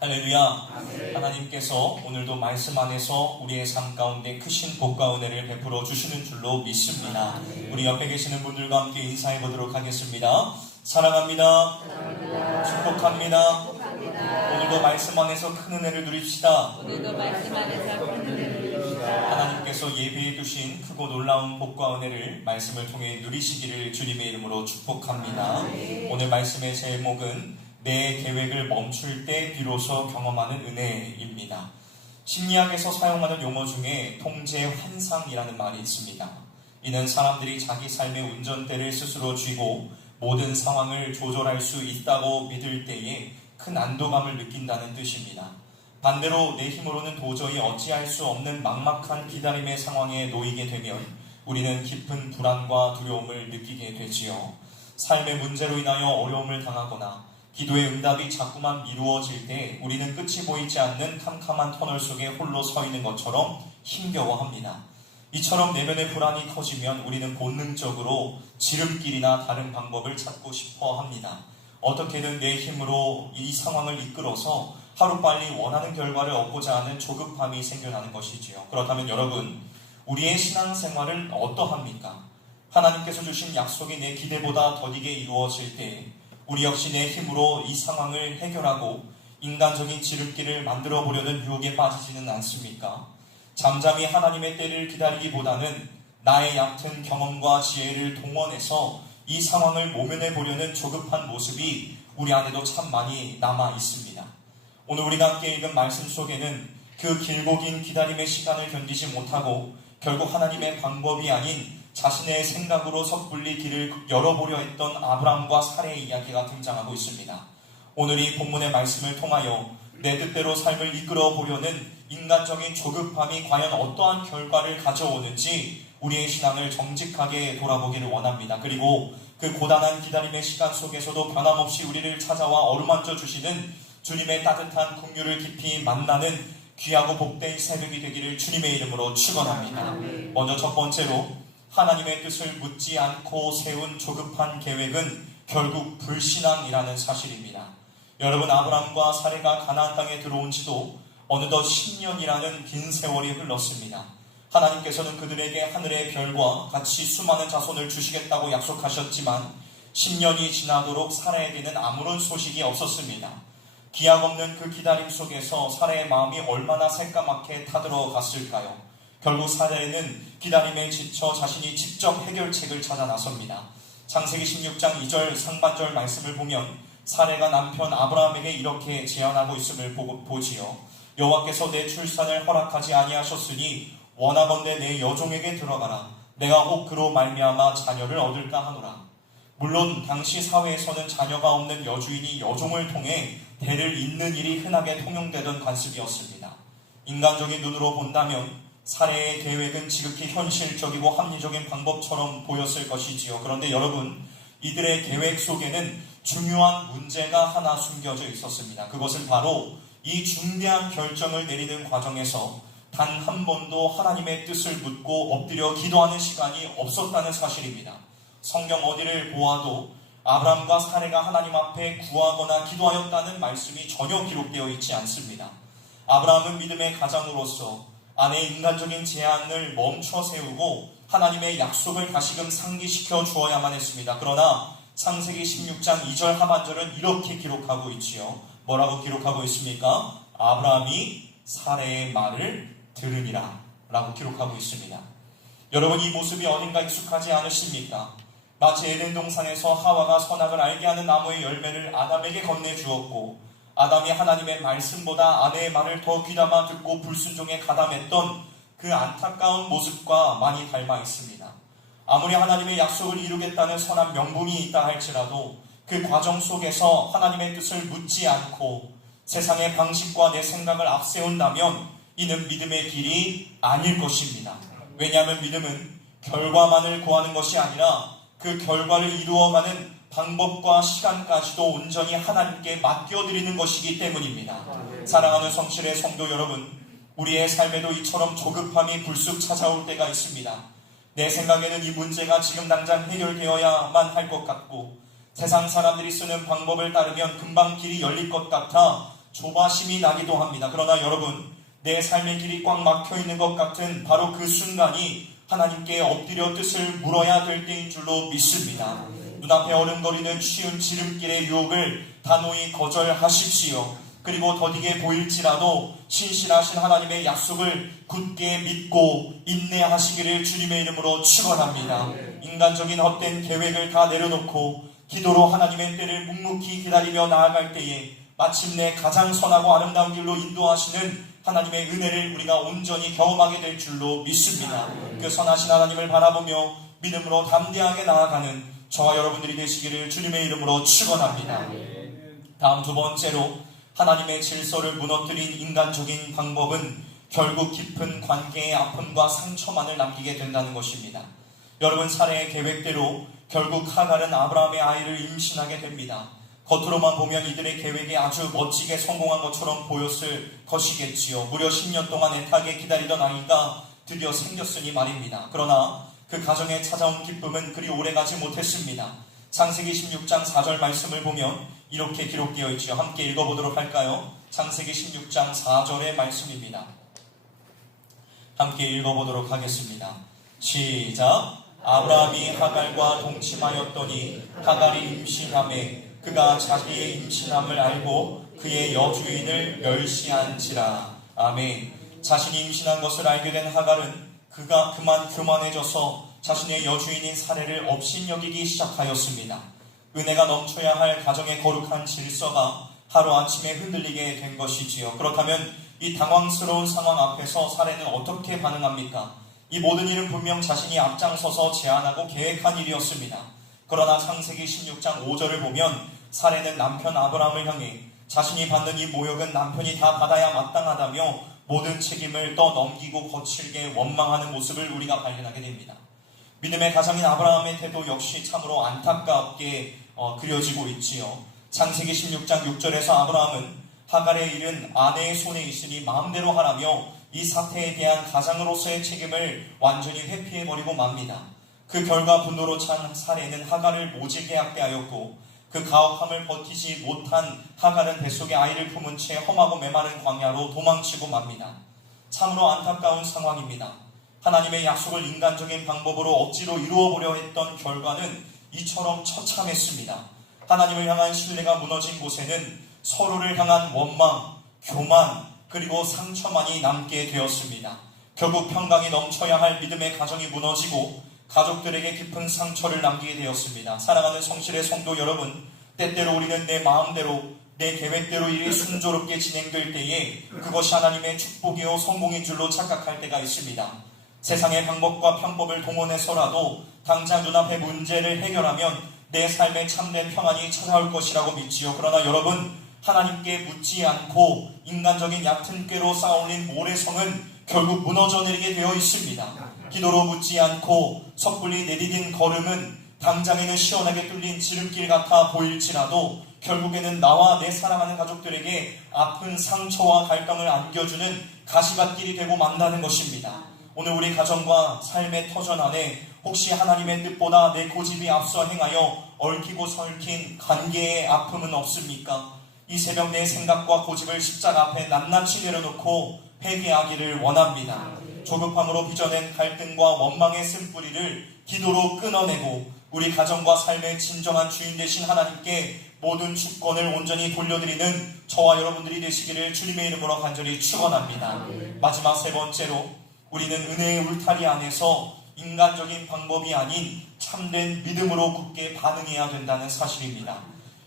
할렐루야. 하나님께서 오늘도 말씀 안에서 우리의 삶 가운데 크신 복과 은혜를 베풀어 주시는 줄로 믿습니다. 우리 옆에 계시는 분들과 함께 인사해 보도록 하겠습니다. 사랑합니다. 축복합니다. 오늘도 말씀 안에서 큰 은혜를 누립시다. 하나님께서 예비해 두신 크고 놀라운 복과 은혜를 말씀을 통해 누리시기를 주님의 이름으로 축복합니다. 오늘 말씀의 제목은 내 계획을 멈출 때 비로소 경험하는 은혜입니다. 심리학에서 사용하는 용어 중에 통제 환상이라는 말이 있습니다. 이는 사람들이 자기 삶의 운전대를 스스로 쥐고 모든 상황을 조절할 수 있다고 믿을 때에 큰 안도감을 느낀다는 뜻입니다. 반대로 내 힘으로는 도저히 어찌할 수 없는 막막한 기다림의 상황에 놓이게 되면 우리는 깊은 불안과 두려움을 느끼게 되지요. 삶의 문제로 인하여 어려움을 당하거나 기도의 응답이 자꾸만 미루어질 때 우리는 끝이 보이지 않는 캄캄한 터널 속에 홀로 서 있는 것처럼 힘겨워합니다. 이처럼 내면의 불안이 커지면 우리는 본능적으로 지름길이나 다른 방법을 찾고 싶어 합니다. 어떻게든 내 힘으로 이 상황을 이끌어서 하루빨리 원하는 결과를 얻고자 하는 조급함이 생겨나는 것이지요. 그렇다면 여러분, 우리의 신앙생활은 어떠합니까? 하나님께서 주신 약속이 내 기대보다 더디게 이루어질 때 우리 역시 내 힘으로 이 상황을 해결하고 인간적인 지름길을 만들어 보려는 유혹에 빠지지는 않습니까? 잠잠히 하나님의 때를 기다리기보다는 나의 얕은 경험과 지혜를 동원해서 이 상황을 모면해 보려는 조급한 모습이 우리 안에도 참 많이 남아 있습니다. 오늘 우리가 함께 읽은 말씀 속에는 그 길고 긴 기다림의 시간을 견디지 못하고 결국 하나님의 방법이 아닌 자신의 생각으로 섣불리 길을 열어보려 했던 아브람과 사레의 이야기가 등장하고 있습니다. 오늘 이 본문의 말씀을 통하여 내 뜻대로 삶을 이끌어 보려는 인간적인 조급함이 과연 어떠한 결과를 가져오는지 우리의 신앙을 정직하게 돌아보기를 원합니다. 그리고 그 고단한 기다림의 시간 속에서도 변함없이 우리를 찾아와 어루만져 주시는 주님의 따뜻한 긍휼을 깊이 만나는 귀하고 복된 새벽이 되기를 주님의 이름으로 축원합니다. 먼저 첫 번째로 하나님의 뜻을 묻지 않고 세운 조급한 계획은 결국 불신앙이라는 사실입니다. 여러분, 아브람과 사레가 가나안 땅에 들어온 지도 어느덧 10년이라는 긴 세월이 흘렀습니다. 하나님께서는 그들에게 하늘의 별과 같이 수많은 자손을 주시겠다고 약속하셨지만 10년이 지나도록 사라에게는 아무런 소식이 없었습니다. 기약 없는 그 기다림 속에서 사라의 마음이 얼마나 새까맣게 타들어갔을까요? 결국 사라는 기다림에 지쳐 자신이 직접 해결책을 찾아 나섭니다. 창세기 16장 2절 상반절 말씀을 보면 사라가 남편 아브라함에게 이렇게 제안하고 있음을 보지요. 여호와께서 내 출산을 허락하지 아니하셨으니 원하건대 내 여종에게 들어가라. 내가 혹 그로 말미암아 자녀를 얻을까 하노라. 물론 당시 사회에서는 자녀가 없는 여주인이 여종을 통해 대를 잇는 일이 흔하게 통용되던 관습이었습니다. 인간적인 눈으로 본다면 사례의 계획은 지극히 현실적이고 합리적인 방법처럼 보였을 것이지요. 그런데 여러분, 이들의 계획 속에는 중요한 문제가 하나 숨겨져 있었습니다. 그것은 바로 이 중대한 결정을 내리는 과정에서 단 한 번도 하나님의 뜻을 묻고 엎드려 기도하는 시간이 없었다는 사실입니다. 성경 어디를 보아도 아브람과 사레가 하나님 앞에 구하거나 기도하였다는 말씀이 전혀 기록되어 있지 않습니다. 아브라함은 믿음의 가장으로서 아내의 인간적인 제안을 멈춰 세우고 하나님의 약속을 다시금 상기시켜 주어야만 했습니다. 그러나 창세기 16장 2절 하반절은 이렇게 기록하고 있지요. 뭐라고 기록하고 있습니까? 아브라함이 사레의 말을 들으니라 라고 기록하고 있습니다. 여러분, 이 모습이 어딘가 익숙하지 않으십니까? 마치 에덴 동산에서 하와가 선악을 알게 하는 나무의 열매를 아담에게 건네주었고 아담이 하나님의 말씀보다 아내의 말을 더 귀담아 듣고 불순종에 가담했던 그 안타까운 모습과 많이 닮아 있습니다. 아무리 하나님의 약속을 이루겠다는 선한 명분이 있다 할지라도 그 과정 속에서 하나님의 뜻을 묻지 않고 세상의 방식과 내 생각을 앞세운다면 이는 믿음의 길이 아닐 것입니다. 왜냐하면 믿음은 결과만을 구하는 것이 아니라 그 결과를 이루어가는 방법과 시간까지도 온전히 하나님께 맡겨드리는 것이기 때문입니다. 사랑하는 성실의 성도 여러분, 우리의 삶에도 이처럼 조급함이 불쑥 찾아올 때가 있습니다. 내 생각에는 이 문제가 지금 당장 해결되어야만 할 것 같고 세상 사람들이 쓰는 방법을 따르면 금방 길이 열릴 것 같아 조바심이 나기도 합니다. 그러나 여러분, 내 삶의 길이 꽉 막혀 있는 것 같은 바로 그 순간이 하나님께 엎드려 뜻을 물어야 될 때인 줄로 믿습니다. 눈앞에 어른거리는 쉬운 지름길의 유혹을 단호히 거절하십시오. 그리고 더디게 보일지라도 신실하신 하나님의 약속을 굳게 믿고 인내하시기를 주님의 이름으로 축원합니다. 인간적인 헛된 계획을 다 내려놓고 기도로 하나님의 때를 묵묵히 기다리며 나아갈 때에 마침내 가장 선하고 아름다운 길로 인도하시는 하나님의 은혜를 우리가 온전히 경험하게 될 줄로 믿습니다. 그 선하신 하나님을 바라보며 믿음으로 담대하게 나아가는 저와 여러분들이 되시기를 주님의 이름으로 축원합니다. 다음 두 번째로, 하나님의 질서를 무너뜨린 인간적인 방법은 결국 깊은 관계의 아픔과 상처만을 남기게 된다는 것입니다. 여러분, 사례의 계획대로 결국 하갈은 아브라함의 아이를 임신하게 됩니다. 겉으로만 보면 이들의 계획이 아주 멋지게 성공한 것처럼 보였을 것이겠지요. 무려 10년 동안 애타게 기다리던 아이가 드디어 생겼으니 말입니다. 그러나 그 가정에 찾아온 기쁨은 그리 오래가지 못했습니다. 창세기 16장 4절 말씀을 보면 이렇게 기록되어 있죠. 함께 읽어보도록 할까요? 창세기 16장 4절의 말씀입니다. 함께 읽어보도록 하겠습니다. 시작. 아브라함이 하갈과 동침하였더니 하갈이 임신하매 그가 자기의 임신함을 알고 그의 여주인을 멸시한지라. 아멘. 자신이 임신한 것을 알게 된 하갈은 그가 그만 교만해져서 자신의 여주인인 사례를 업신여기기 시작하였습니다. 은혜가 넘쳐야 할 가정의 거룩한 질서가 하루아침에 흔들리게 된 것이지요. 그렇다면 이 당황스러운 상황 앞에서 사례는 어떻게 반응합니까? 이 모든 일은 분명 자신이 앞장서서 제안하고 계획한 일이었습니다. 그러나 창세기 16장 5절을 보면 사례는 남편 아브라함을 향해 자신이 받는 이 모욕은 남편이 다 받아야 마땅하다며 모든 책임을 떠넘기고 거칠게 원망하는 모습을 우리가 발견하게 됩니다. 믿음의 가장인 아브라함의 태도 역시 참으로 안타깝게 그려지고 있지요. 창세기 16장 6절에서 아브라함은 하갈의 일은 아내의 손에 있으니 마음대로 하라며 이 사태에 대한 가장으로서의 책임을 완전히 회피해버리고 맙니다. 그 결과 분노로 찬 사례는 하갈을 모질게 학대하였고 그 가혹함을 버티지 못한 하갈은 뱃속에 아이를 품은 채 험하고 메마른 광야로 도망치고 맙니다. 참으로 안타까운 상황입니다. 하나님의 약속을 인간적인 방법으로 억지로 이루어보려 했던 결과는 이처럼 처참했습니다. 하나님을 향한 신뢰가 무너진 곳에는 서로를 향한 원망, 교만, 그리고 상처만이 남게 되었습니다. 결국 평강이 넘쳐야 할 믿음의 가정이 무너지고 가족들에게 깊은 상처를 남기게 되었습니다. 사랑하는 성실의 성도 여러분, 때때로 우리는 내 마음대로 내 계획대로 일이 순조롭게 진행될 때에 그것이 하나님의 축복이요 성공인 줄로 착각할 때가 있습니다. 세상의 방법과 편법을 동원해서라도 당장 눈앞의 문제를 해결하면 내 삶에 참된 평안이 찾아올 것이라고 믿지요. 그러나 여러분, 하나님께 묻지 않고 인간적인 얕은 꾀로 쌓아올린 모래성은 결국 무너져 내리게 되어 있습니다. 기도로 묻지 않고 섣불리 내디딘 걸음은 당장에는 시원하게 뚫린 지름길 같아 보일지라도 결국에는 나와 내 사랑하는 가족들에게 아픈 상처와 갈등을 안겨주는 가시밭길이 되고 만다는 것입니다. 오늘 우리 가정과 삶의 터전 안에 혹시 하나님의 뜻보다 내 고집이 앞서 행하여 얽히고 설킨 관계의 아픔은 없습니까? 이 새벽 내 생각과 고집을 십자가 앞에 낱낱이 내려놓고 회개하기를 원합니다. 조급함으로 빚어낸 갈등과 원망의 쓴뿌리를 기도로 끊어내고 우리 가정과 삶의 진정한 주인 되신 하나님께 모든 주권을 온전히 돌려드리는 저와 여러분들이 되시기를 주님의 이름으로 간절히 축원합니다. 마지막 세 번째로, 우리는 은혜의 울타리 안에서 인간적인 방법이 아닌 참된 믿음으로 굳게 반응해야 된다는 사실입니다.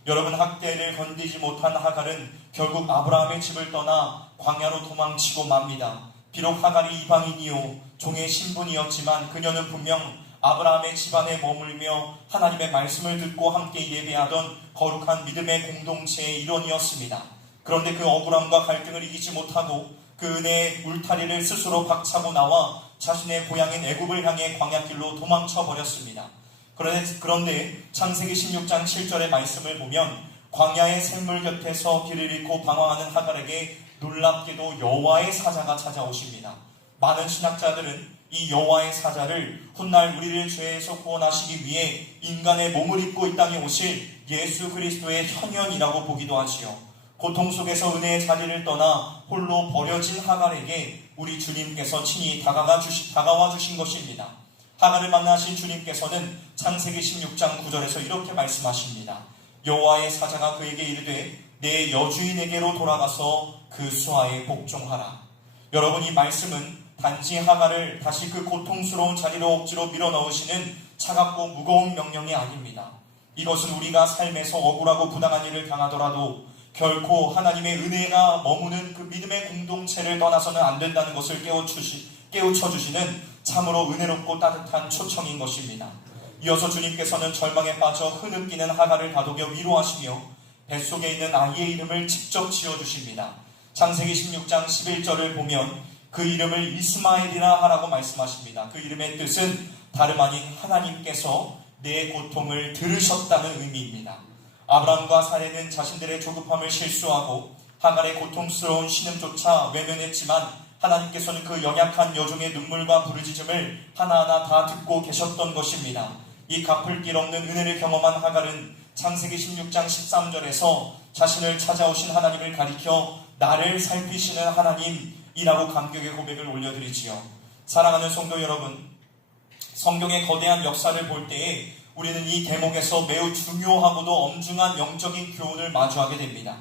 여러분, 학대를 건디지 못한 하갈은 결국 아브라함의 집을 떠나 광야로 도망치고 맙니다. 비록 하갈이 이방인이요 종의 신분이었지만 그녀는 분명 아브라함의 집안에 머물며 하나님의 말씀을 듣고 함께 예배하던 거룩한 믿음의 공동체의 일원이었습니다. 그런데 그 억울함과 갈등을 이기지 못하고 그 은혜의 울타리를 스스로 박차고 나와 자신의 고향인 애굽을 향해 광야길로 도망쳐 버렸습니다. 그런데 창세기 16장 7절의 말씀을 보면 광야의 샘물 곁에서 길을 잃고 방황하는 하갈에게 놀랍게도 여호와의 사자가 찾아오십니다. 많은 신학자들은 이 여호와의 사자를 훗날 우리를 죄에서 구원하시기 위해 인간의 몸을 입고 이 땅에 오실 예수 그리스도의 현현이라고 보기도 하지요. 고통 속에서 은혜의 자리를 떠나 홀로 버려진 하갈에게 우리 주님께서 친히 다가와 주신 것입니다. 하갈을 만나신 주님께서는 창세기 16장 9절에서 이렇게 말씀하십니다. 여호와의 사자가 그에게 이르되 내 여주인에게로 돌아가서 그 수하에 복종하라. 여러분, 이 말씀은 단지 하갈을 다시 그 고통스러운 자리로 억지로 밀어넣으시는 차갑고 무거운 명령이 아닙니다. 이것은 우리가 삶에서 억울하고 부당한 일을 당하더라도 결코 하나님의 은혜가 머무는 그 믿음의 공동체를 떠나서는 안 된다는 것을 깨우쳐주시는 참으로 은혜롭고 따뜻한 초청인 것입니다. 이어서 주님께서는 절망에 빠져 흐느끼는 하갈을 다독여 위로하시며 뱃속에 있는 아이의 이름을 직접 지어주십니다. 창세기 16장 11절을 보면 그 이름을 이스마엘이라 하라고 말씀하십니다. 그 이름의 뜻은 다름 아닌 하나님께서 내 고통을 들으셨다는 의미입니다. 아브람과 사레는 자신들의 조급함을 실수하고 하갈의 고통스러운 신음조차 외면했지만 하나님께서는 그 연약한 여종의 눈물과 부르짖음을 하나하나 다 듣고 계셨던 것입니다. 이 갚을 길 없는 은혜를 경험한 하갈은 창세기 16장 13절에서 자신을 찾아오신 하나님을 가리켜 나를 살피시는 하나님이라고 감격의 고백을 올려드리지요. 사랑하는 성도 여러분, 성경의 거대한 역사를 볼 때에 우리는 이 대목에서 매우 중요하고도 엄중한 영적인 교훈을 마주하게 됩니다.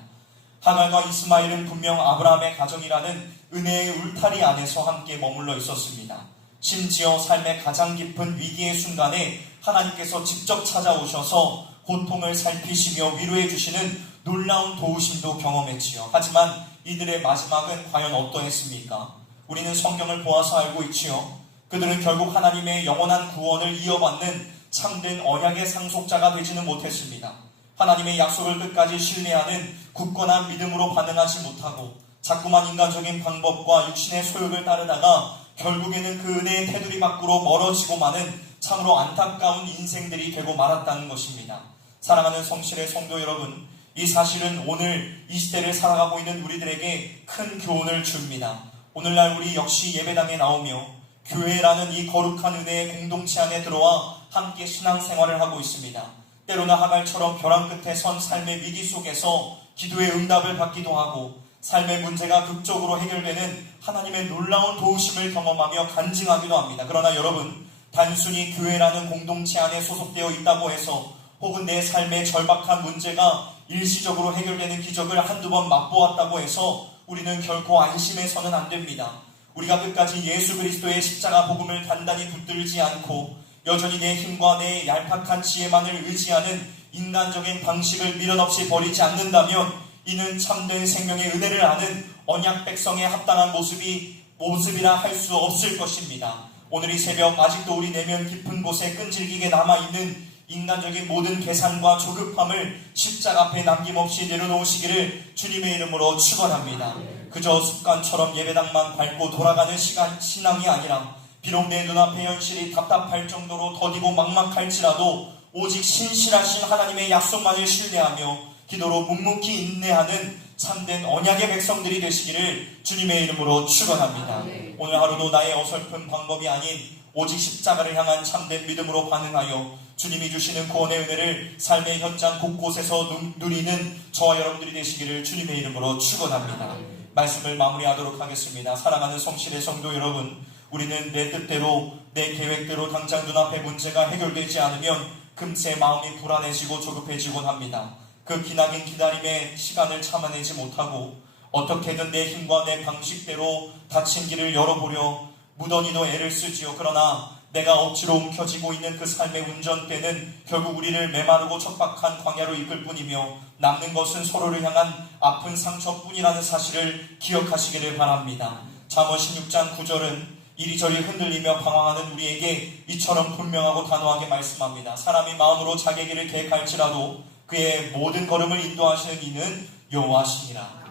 하갈과 이스마엘은 분명 아브라함의 가정이라는 은혜의 울타리 안에서 함께 머물러 있었습니다. 심지어 삶의 가장 깊은 위기의 순간에 하나님께서 직접 찾아오셔서 고통을 살피시며 위로해 주시는 놀라운 도우심도 경험했지요. 하지만 이들의 마지막은 과연 어떠했습니까? 우리는 성경을 보아서 알고 있지요. 그들은 결국 하나님의 영원한 구원을 이어받는 참된 언약의 상속자가 되지는 못했습니다. 하나님의 약속을 끝까지 신뢰하는 굳건한 믿음으로 반응하지 못하고 자꾸만 인간적인 방법과 육신의 소욕을 따르다가 결국에는 그 은혜의 테두리 밖으로 멀어지고 마는 참으로 안타까운 인생들이 되고 말았다는 것입니다. 사랑하는 성실의 성도 여러분, 이 사실은 오늘 이 시대를 살아가고 있는 우리들에게 큰 교훈을 줍니다. 오늘날 우리 역시 예배당에 나오며 교회라는 이 거룩한 은혜의 공동체 안에 들어와 함께 신앙생활을 하고 있습니다. 때로는 하갈처럼 벼랑 끝에 선 삶의 위기 속에서 기도의 응답을 받기도 하고 삶의 문제가 극적으로 해결되는 하나님의 놀라운 도우심을 경험하며 간증하기도 합니다. 그러나 여러분, 단순히 교회라는 공동체 안에 소속되어 있다고 해서 혹은 내 삶의 절박한 문제가 일시적으로 해결되는 기적을 한두 번 맛보았다고 해서 우리는 결코 안심해서는 안 됩니다. 우리가 끝까지 예수 그리스도의 십자가 복음을 단단히 붙들지 않고 여전히 내 힘과 내 얄팍한 지혜만을 의지하는 인간적인 방식을 미련없이 버리지 않는다면 이는 참된 생명의 은혜를 아는 언약 백성에 합당한 모습이라 할 수 없을 것입니다. 오늘 이 새벽 아직도 우리 내면 깊은 곳에 끈질기게 남아있는 인간적인 모든 계산과 조급함을 십자가 앞에 남김없이 내려놓으시기를 주님의 이름으로 축원합니다. 그저 습관처럼 예배당만 밟고 돌아가는 신앙이 아니라 비록 내 눈앞의 현실이 답답할 정도로 더디고 막막할지라도 오직 신실하신 하나님의 약속만을 신뢰하며 기도로 묵묵히 인내하는 참된 언약의 백성들이 되시기를 주님의 이름으로 축원합니다. 오늘 하루도 나의 어설픈 방법이 아닌 오직 십자가를 향한 참된 믿음으로 반응하여 주님이 주시는 구원의 은혜를 삶의 현장 곳곳에서 누리는 저와 여러분들이 되시기를 주님의 이름으로 축원합니다. 말씀을 마무리하도록 하겠습니다. 사랑하는 성실의 성도 여러분, 우리는 내 뜻대로 내 계획대로 당장 눈앞의 문제가 해결되지 않으면 금세 마음이 불안해지고 조급해지곤 합니다. 그 기나긴 기다림의 시간을 참아내지 못하고 어떻게든 내 힘과 내 방식대로 닫힌 길을 열어보려 무던히도 애를 쓰지요. 그러나 내가 억지로 움켜쥐고 있는 그 삶의 운전대는 결국 우리를 메마르고 척박한 광야로 이끌 뿐이며 남는 것은 서로를 향한 아픈 상처뿐이라는 사실을 기억하시기를 바랍니다. 잠언 16장 9절은 이리저리 흔들리며 방황하는 우리에게 이처럼 분명하고 단호하게 말씀합니다. 사람이 마음으로 자기 길을 계획할지라도 그의 모든 걸음을 인도하시는 이는 여호와시니라.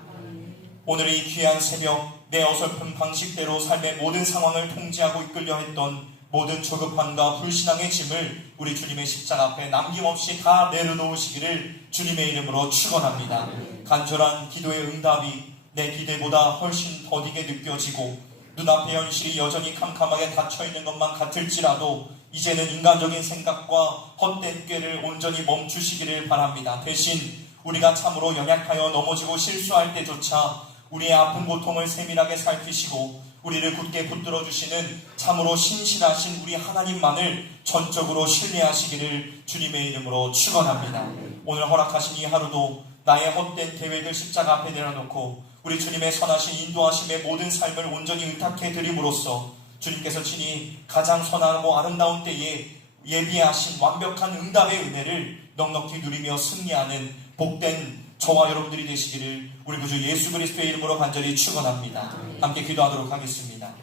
오늘 이 귀한 새벽 내 어설픈 방식대로 삶의 모든 상황을 통제하고 이끌려 했던 모든 조급함과 불신앙의 짐을 우리 주님의 십자가 앞에 남김없이 다 내려놓으시기를 주님의 이름으로 축원합니다. 간절한 기도의 응답이 내 기대보다 훨씬 더디게 느껴지고 눈앞의 현실이 여전히 캄캄하게 닫혀있는 것만 같을지라도 이제는 인간적인 생각과 헛된 꾀를 온전히 멈추시기를 바랍니다. 대신 우리가 참으로 연약하여 넘어지고 실수할 때조차 우리의 아픈 고통을 세밀하게 살피시고 우리를 굳게 붙들어 주시는 참으로 신실하신 우리 하나님만을 전적으로 신뢰하시기를 주님의 이름으로 축원합니다. 오늘 허락하신 이 하루도 나의 헛된 계획을 십자가 앞에 내려놓고 우리 주님의 선하신 인도하심의 모든 삶을 온전히 의탁해 드림으로써 주님께서 친히 가장 선하고 아름다운 때에 예비하신 완벽한 응답의 은혜를 넉넉히 누리며 승리하는 복된 저와 여러분들이 되시기를 우리 구주 예수 그리스도의 이름으로 간절히 축원합니다. 함께 기도하도록 하겠습니다.